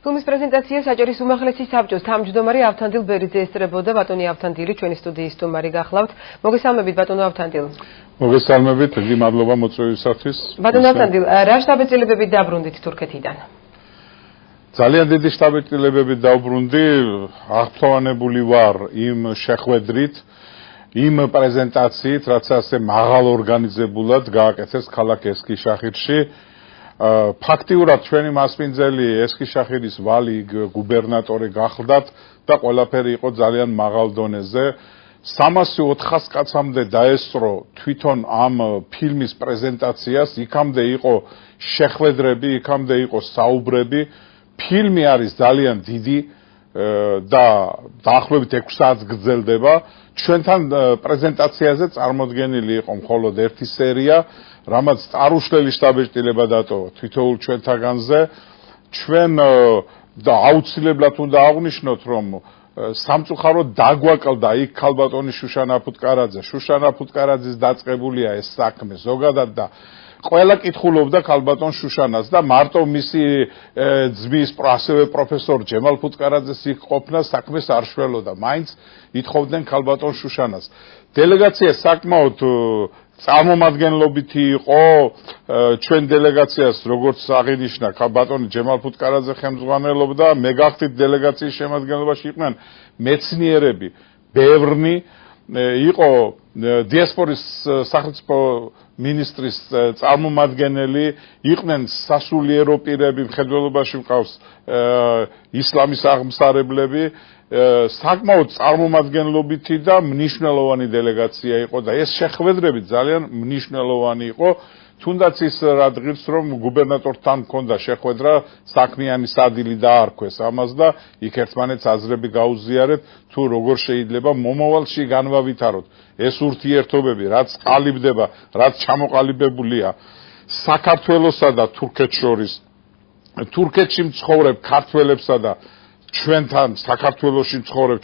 ფილმის პრეზენტაცია საჯარის უმაღლესი საბჭოს თავმჯდომარე ავთანდილ ბერიძე ესწრებოდა. ბატონი ავთანდილი, ჩვენი სტუდიის სტუმარი გახლავთ. მოგესალმებით ბატონო ავთანდილ. მოგესალმებით, დიდი მადლობა მოწვევისათვის. ბატონო ავთანდილ, რა შტაბ-წილებებით დაბრუნდით თურქეთიდან? ძალიან დიდი შტაბ-წილებებით დავბრუნდი, აღფრთოვანებული ვარ იმ შეხვედრით, იმ პრეზენტაციით, რაც ასე მაღალ ორგანიზებულად გააკეთეს ქალაქ ესქიშაჰირში. ფაქტიურად ჩვენი მასპინძელი ესქიშაჰირის ვალი გუბერნატორი გახლდათ და ყველაფერი იყო ძალიან მაღალ დონეზე. 300-400 კაცამდე დაესწრო თვითონ ამ ფილმის პრეზენტაციას, იქამდე იყო შეხვედრები, იქამდე იყო საუბრები. ფილმი არის ძალიან დიდი და დაახლოებით 6 საათს გრძელდება. ჩვენთან პრეზენტაციაზე წარმოდგენილი იყო მხოლოდ ერთი სერია, რამაც წარუშლელი შტაბ-წილება დატოვა თითოეულ ჩვენთაგანზე. ჩვენ და აუცილებლად უნდა აღვნიშნოთ, რომ სამწუხაროდ დაგვაკლდა იქ ქალბატონი შუშანა ფუტკარაძე. შუშანა ფუტკარაძის დაწყებულია ეს საქმე ზოგადად და ყველა კითხულობდა ქალბატონ შუშანას და მარტო მისი ძმის ასევე პროფესორ ჯემალ ფუტკარაძეს იქ ყოფნა საქმეს არ შველოდა. მაინც ითხოვდნენ ქალბატონ შუშანას. დელეგაცია საკმაოდ წარმომადგენლობითი იყო. ჩვენ დელეგაციას როგორც აღინიშნა ქალბატონი ჯემალ ფუტკარაძე ხელმძღვანელობდა. მე გახდით დელეგაციის შემადგენლობაში იყვნენ მეცნიერები, ბევრნი, იყო დიასპორის სახელმწიფო მინისტრის წარმომადგენელი, იყვნენ სასულიერო პირები, მხედველობაში მყავს ისლამის აღმსარებლები, საკმაოდ წარმომადგენლობითი და მნიშვნელოვანი დელეგაცია იყო და ეს შეხვედრები ძალიან მნიშვნელოვანი იყო. თუნდაც ის რადგან რომ გუბერნატორთან მქონდა შეხვედრა, საქმიანი სადილი დაარქვეს ამას და იქ ერთმანეთს აზრები გაუზიარეთ, თუ როგორ შეიძლება მომავალში განვავითაროთ ეს ურთიერთობები, რაც ყალიბდება, რაც ჩამოყალიბებულია საქართველოსა და თურქეთს შორის, თურქეთში მცხოვრებ ქართველებსა და ჩვენთან საქართველოში მცხოვრებ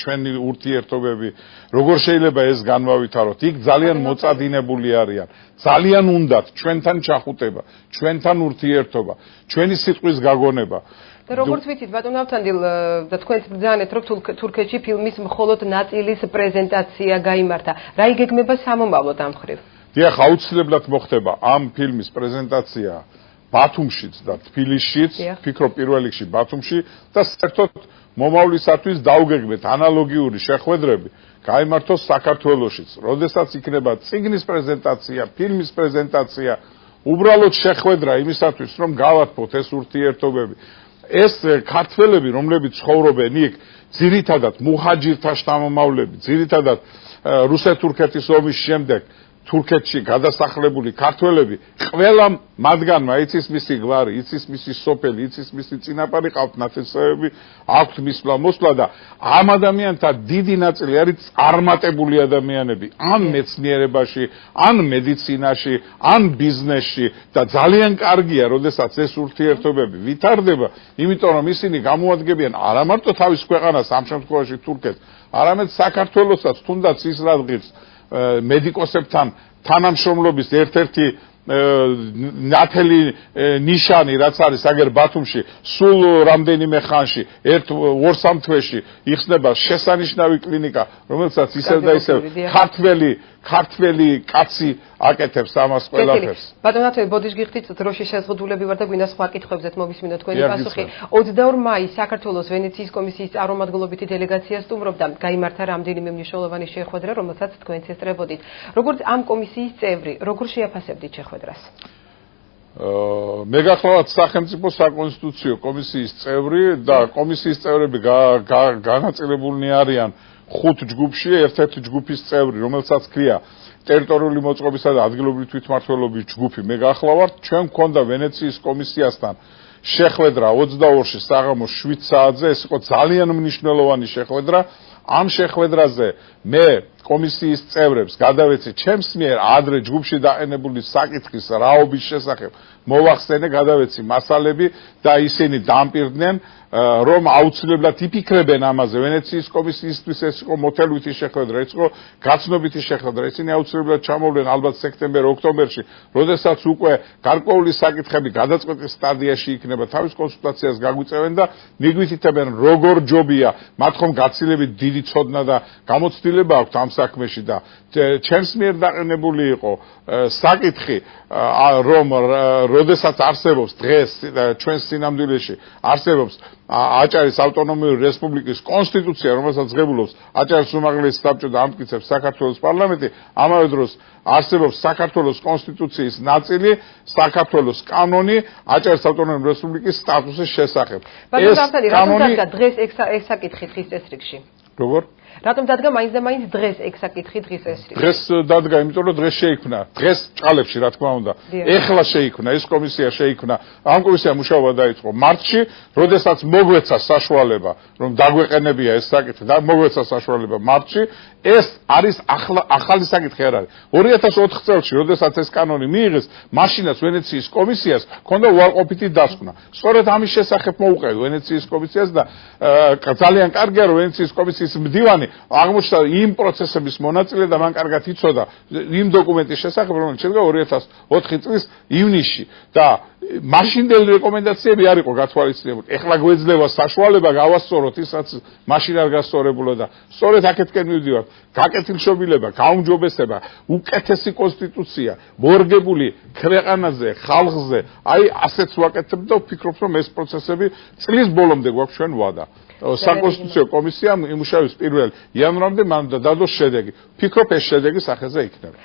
ჩვენი ურთიერთობები, როგორ შეიძლება ეს განვავითაროთ. იქ ძალიან მოწადინებული არიან. ძალიან უნდათ ჩვენთან ჩახუტება, ჩვენთან ურთიერთობა, ჩვენი სიტყვის გაგონება. და როგორც ვიცით ბატონო ავთანდილ და თქვენც ბრძანეთ, რომ თურქეთში ფილმის მხოლოდ ნაწილის პრეზენტაცია გაიმართა. რა იგეგმება სამომავლოდ ამ მხრივ? დიახ, აუცილებლად მოხდება ამ ფილმის პრეზენტაცია ბათუმშიც და თბილისშიც, ფიქრობ პირველ რიგში ბათუმში და საერთოდ მომავლისათვის დავგეგმეთ ანალოგიური შეხვედრები გაიმართოს საქართველოშიც. როდესაც იქნება წიგნის პრეზენტაცია, ფილმის პრეზენტაცია, უბრალოდ შეხვედრა იმისათვის, რომ გავათბოთ ეს ურთიერთობები. ეს ქართველები, რომლებიც ცხოვრობენ იქ, ძირითადად მუჰაჯირთა შთამომავლები, ძირითადად რუსეთ-თურქეთის ომის შემდეგ თურქეთში გადასახლებული ქართველები, ყველა მათგანმა იცის მისი გვარი, იცის მისი სოფელი, იცის მისი წინაპარი, ყავთ ნათესავები, აქვთ მისვლა-მოსვლა და ამ ადამიანთა დიდი ნაწილი არის წარმატებული ადამიანები, ან მეცნიერებაში, ან მედიცინაში, ან ბიზნესში და ძალიან კარგია, როდესაც ეს ურთიერთობები ვითარდება, იმიტომ რომ ისინი გამოადგენენ არა მარტო თავის ქვეყანას, ამ შემთხვევაში თურქეთს, არამედ საქართველოსაც, თუნდაც ის რადგან მედიკოსებთან თანამშრომლობის ერთ-ერთი ნათელი ნიშანი, რაც არის აგერ ბათუმში, სულ რამდენიმე ხანში, ორ-სამ თვეში იხსნება შესანიშნავი კლინიკა, რომელსაც ისევ და ისევ ქართველი კაცი აკეთებს ამას ყველაფერს. ბატონო ავთანდილ, ბოდიშ გიხდით, დროში შეზღუდულები ვარ და გვინდა სხვა კითხვებზე მოვისმინოთ თქვენი პასუხი. 22 მაისს საქართველოს ვენეციის კომისიის წარმომადგენლობითი დელეგაცია სტუმრობდა. გაიმართა რამდენიმე მნიშვნელოვანი შეხვედრა, რომელსაც თქვენც ესწრებოდით. როგორც ამ კომისიის წევრი, როგორ შეაფასებდით შეხვედრას? მე გახლავთ სახელმწიფო საკონსტიტუციო კომისიის წევრი და კომისიის წევრები განაწილებულნი არიან 5 ჯგუფში, ერთ-ერთი ჯგუფის წევრი, რომელსაც ქვია ტერიტორიული მოწყობისა და ადგილობრივი თვითმმართველობის ჯგუფი. მე გახლავთ, ჩვენ მქონდა ვენეციის კომისიასთან შეხვედრა 22-ში საღამოს 7 საათზე, ეს იყო ძალიან მნიშვნელოვანი შეხვედრა. ამ შეხვედრაზე მე კომისიის წევრებს გადავეცი ჩემს მიერ ადრე ჯგუფში დაყენებული საკითხის რაობის შესახებ მოვახსენე გადავეცი მასალები და ისინი დამპირდნენ რომ აუცილებლად იფიქრებენ ამაზე ვენეციის კომისიისთვის ეს იყო მოთელვითი შეხვედრა ეს იყო გაცნობითი შეხვედრა ისინი აუცილებლად ჩამოვლენ ალბათ სექტემბერ-ოქტომბერში როდესაც უკვე გარკვეული საკითხები გადაწყვეტის სტადიაში იქნება თავის კონსულტაციას გაგვიწევენ და მიგვითითებენ როგორ ჯობია მათ ხომ გაცილებით დიდი ცოდნა და გამოცდილება აქვთ ამ საქმეში და ჩემს მიერ დაყენებული იყო საკითხი რომ როდესაც არსებობს დღეს ჩვენს სინამდვილეში არსებობს აჭარის ავტონომიური რესპუბლიკის კონსტიტუცია, რომელსაც ღებულობს აჭარის უმაღლესი საბჭო და ამტკიცებს საქართველოს პარლამენტი, ამავე დროს არსებობს საქართველოს კონსტიტუციის ნაწილი, საქართველოს კანონი აჭარის ავტონომიური რესპუბლიკის სტატუსის შესახებ. ეს კანონი დღეს ეს საკითხი დღის წესრიგში. როგორ? რატომ დადგა მაინც და მაინც დღეს ეგ საკითხი დღის წესრიგში? დღეს დადგა, იმიტომ რომ დღეს შეიქმნა, დღეს ჭყალებში რა თქმა უნდა. ეხლა შეიქმნა, ეს კომისია შეიქმნა. ამ კომისიამ მუშაობა დაიწყო მარტში, როდესაც მოგვეცა საშუალება, რომ დაგვეყენებია ეს საკითხი და მოგვეცა საშუალება მარტში, ეს არის ახალი საკითხი არ არის. 2004 წელს, როდესაც ეს კანონი მიიღეს, მაშინაც ვენეციის კომისიას ჰქონდა უარყოფითი დასკვნა. სწორედ ამის შესახებ მოუყევი ვენეციის კომისიას და ძალიან კარგია რომ ვენეციის კომისიის მდივანი აღმოჩნდა იმ პროცესების მონაწილე და მან კარგად იცოდა იმ დოკუმენტის შესახებ, რომელიც შედგა 2004 წლის ივნისში და მაშინდელი რეკომენდაციები არ იყო გათვალისწინებული. ეხლა გვეძლევა საშუალება გავასწოროთ ის, რაც მაშინ არ გასწორებულა და სწორედ აქეთკენ მივდივართ. გაკეთილშობილება, გაუმჯობესება, უკეთესი კონსტიტუცია, მორგებული ქვეყანაზე, ხალხზე, აი ასეც ვაკეთებ და ვფიქრობ, რომ ეს პროცესები წლის ბოლომდე გვაქვს ჩვენ ვადა. საკონსტიტუციო კომისიამ იმუშავის 1 იანვრამდე მან დადოს შედეგი. ვფიქრობ ეს შედეგი სახეზე იქნება.